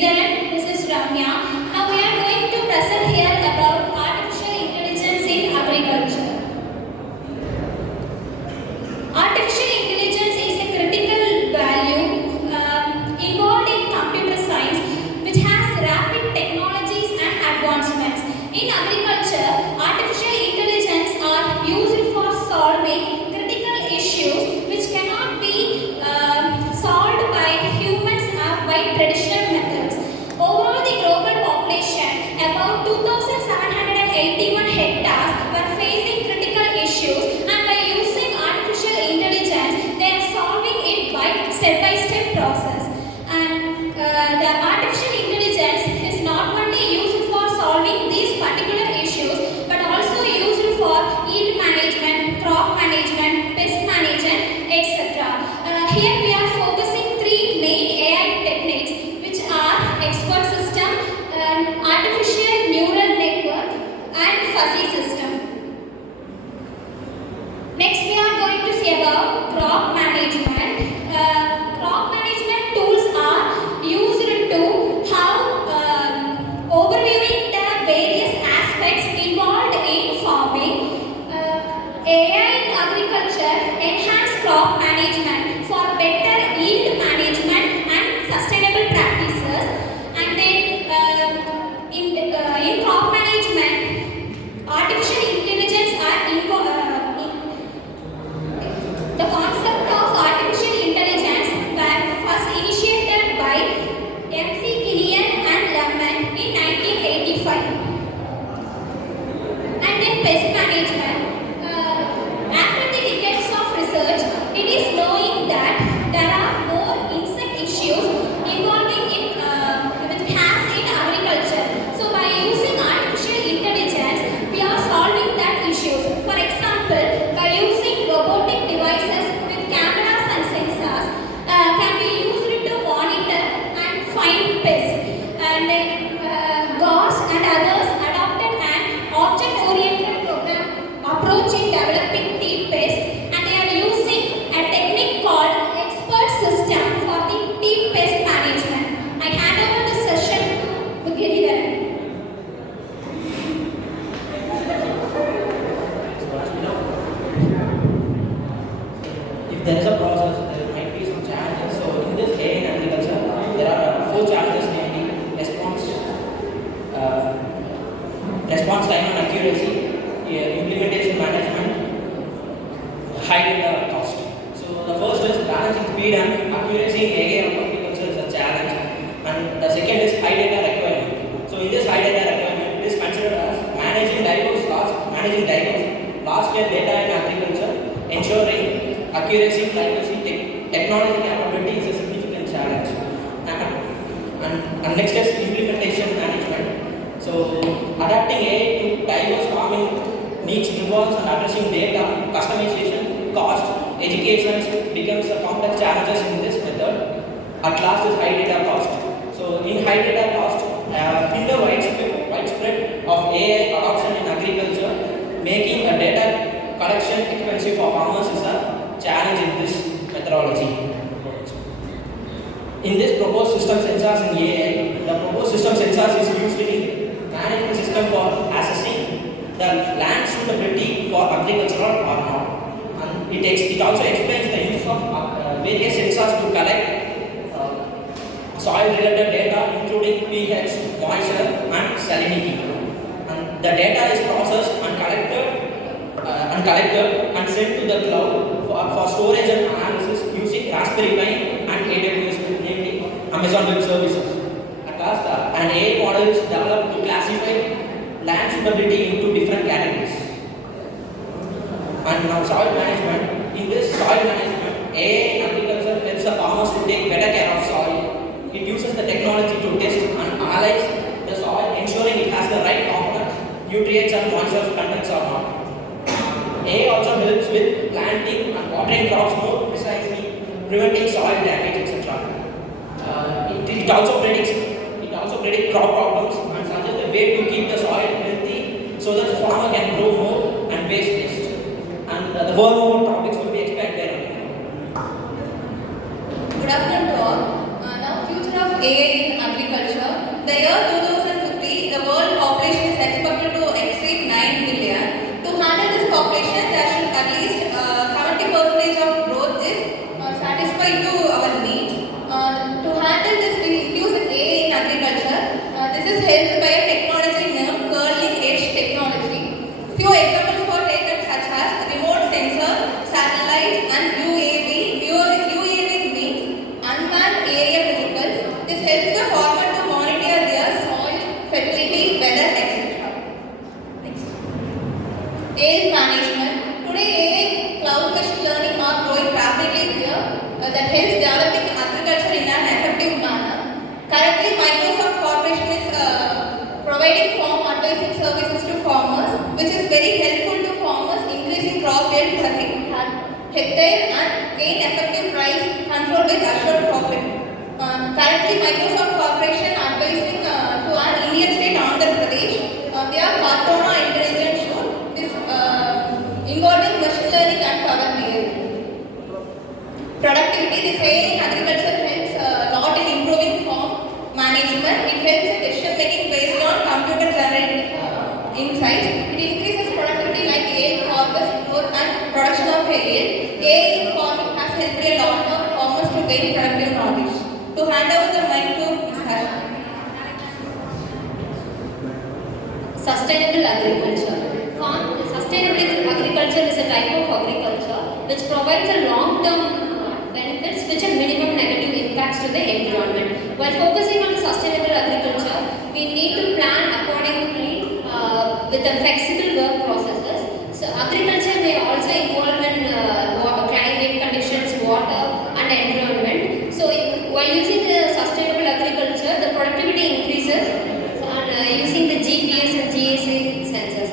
Giridharan, this is Ramya. Now we are going to present here about artificial intelligence in agriculture. Artificial intelligence is a critical value involved in computer science, which has rapid technologies and advancements. In agriculture, artificial intelligence are used for solving critical issues which cannot be solved by humans or by traditional methods. Overall, the global population, about 2,781 hectares, were facing critical issues, and by using artificial intelligence, they are solving it by step-by-step process. And the artificial intelligence is not only used for solving these particular issues, but also used for yield management, crop management, pest management, etc. Here we are focusing three main AI techniques, which are expert system, artificial neural network, and fuzzy system. Next, we are going to see about crop management. Crop management tools are used to how overviewing the various aspects involved in farming. AI in agriculture enhance crop management for better yield management and sustainable practices. And then in crop management, artificial intelligence are the concept of artificial intelligence were first initiated by M.C. Gillian and Lemon in 1985. And then pest management. After the decades of research, it is knowing that there are more insect issues involving in with pests in agriculture. So by using artificial intelligence, we are solving that issues. For example, by using robotic devices with cameras and sensors, can be used to monitor and find pests. And then GAUS and others adopted an object-oriented program approach in developing tea pests, and they are using a technique called expert system for the tea pest management. I hand over the session to Giridharan. If there is a process, there might be some challenges. So in this AI in agriculture, there are four challenges, namely response time and accuracy, implementation management, high data cost. So the first is balancing speed and accuracy in AI and agriculture is a challenge, and the second is high data requirement. So in this high data requirement, it is considered as managing large scale data in agriculture, ensuring accuracy, privacy, technology capability is a significant challenge. And next is implementation management. So adapting AI to diverse farming needs involves and addressing data, customization, cost, education becomes a complex challenges in this method. At last is high data cost. So in high data cost, hinder widespread of AI adoption in agriculture, making a data collection expensive for farmers is a challenge in this methodology. In this proposed system sensors in AI, the proposed system sensors is used in management system for assessing the land suitability for agricultural or not. And it also explains the use of various sensors to collect soil-related data, including pH, moisture, and salinity. And the data is processed and collected and sent to the cloud for storage and analysis using Raspberry Pi and AWS, namely Amazon Web Services. At last, an AI model is developed to classify land suitability into different categories. And now soil management. In this soil management, AI in agriculture helps the farmers to take better care of soil. It uses the technology to test and analyze the soil, ensuring it has the right components, nutrients and moisture contents or not. AI also helps with planting and watering crops more precisely, preventing soil damage, etc. It also predicts crop problems and suggests a way to keep the soil healthy so that the farmer can grow more and waste less. And the more topics will be explained there. Good afternoon to all. Now, future of AI in agriculture. that helps developing agriculture in an effective manner. Currently, Microsoft Corporation is providing farm advising services to farmers, which is very helpful to farmers, increasing crop yield per hectare and gain effective price control with assured profit. Currently, Microsoft Corporation advising to our Indian state Andhra Pradesh via Kartona Intelligence Show, this involving machine learning and power BI. Productivity, this AI in agriculture helps a lot in improving farm management. It helps in decision making based on computer generated insights. It increases productivity like yield, harvest, growth and production of yield. AI in farming has helped a lot of farmers to gain productive knowledge. To hand over the mic to Ms. Harsh. Sustainable agriculture. Sustainable agriculture is a type of agriculture which provides a long-term benefits which have minimum negative impacts to the environment. While focusing on sustainable agriculture, we need to plan accordingly with the flexible work processes. So agriculture may also involve in climate conditions, water and environment. So while using the sustainable agriculture, the productivity increases and using the GPS and GIS sensors.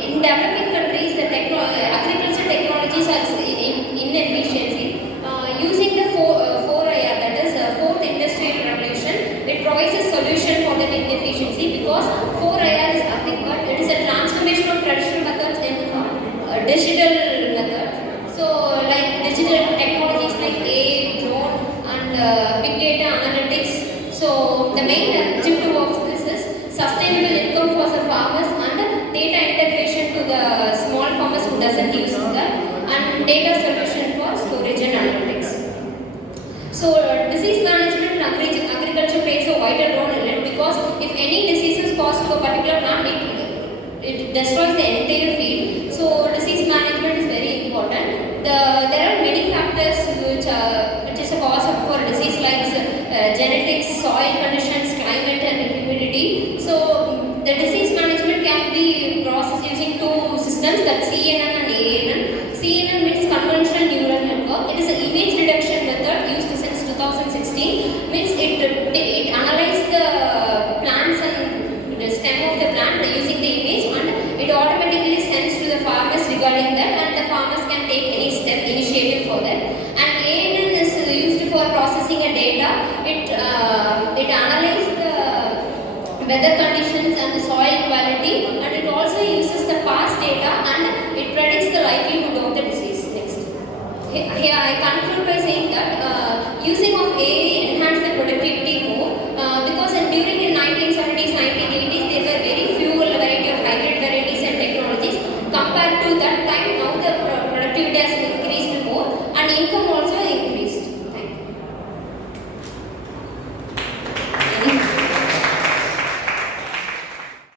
In developing countries, the agriculture technologies are in inefficiency. Using the 4IR, that is fourth industrial revolution, it provides a solution for that inefficiency because 4IR is nothing but it is a transformation of traditional methods into digital methods. So, like digital technologies like AI, drone, and big data analytics. So, the main objective of this is sustainable income for the farmers and data integration to the small farmers who doesn't use that, and data solution for storage and analytics. So, disease management in agriculture plays a vital role in it because if any disease is caused to a particular plant, it destroys the entire field. So, disease management is very important. There are many factors which is a cause for disease like genetics, soil conditions, climate and humidity. So, the disease management can be processed using two systems, that's CNN and ANN. CNN means convolutional neural network. It is an image reduction method used since 2016. Means it analyzes the plants and the stem of the plant using the image, and it automatically sends to the farmers regarding that, and the farmers can take any step initiative for that. And ANN is used for processing a data. It analyzes the weather conditions and the soil quality, and it also uses the past data and it predicts the likelihood of the disease. Next. Here I conclude by saying that using of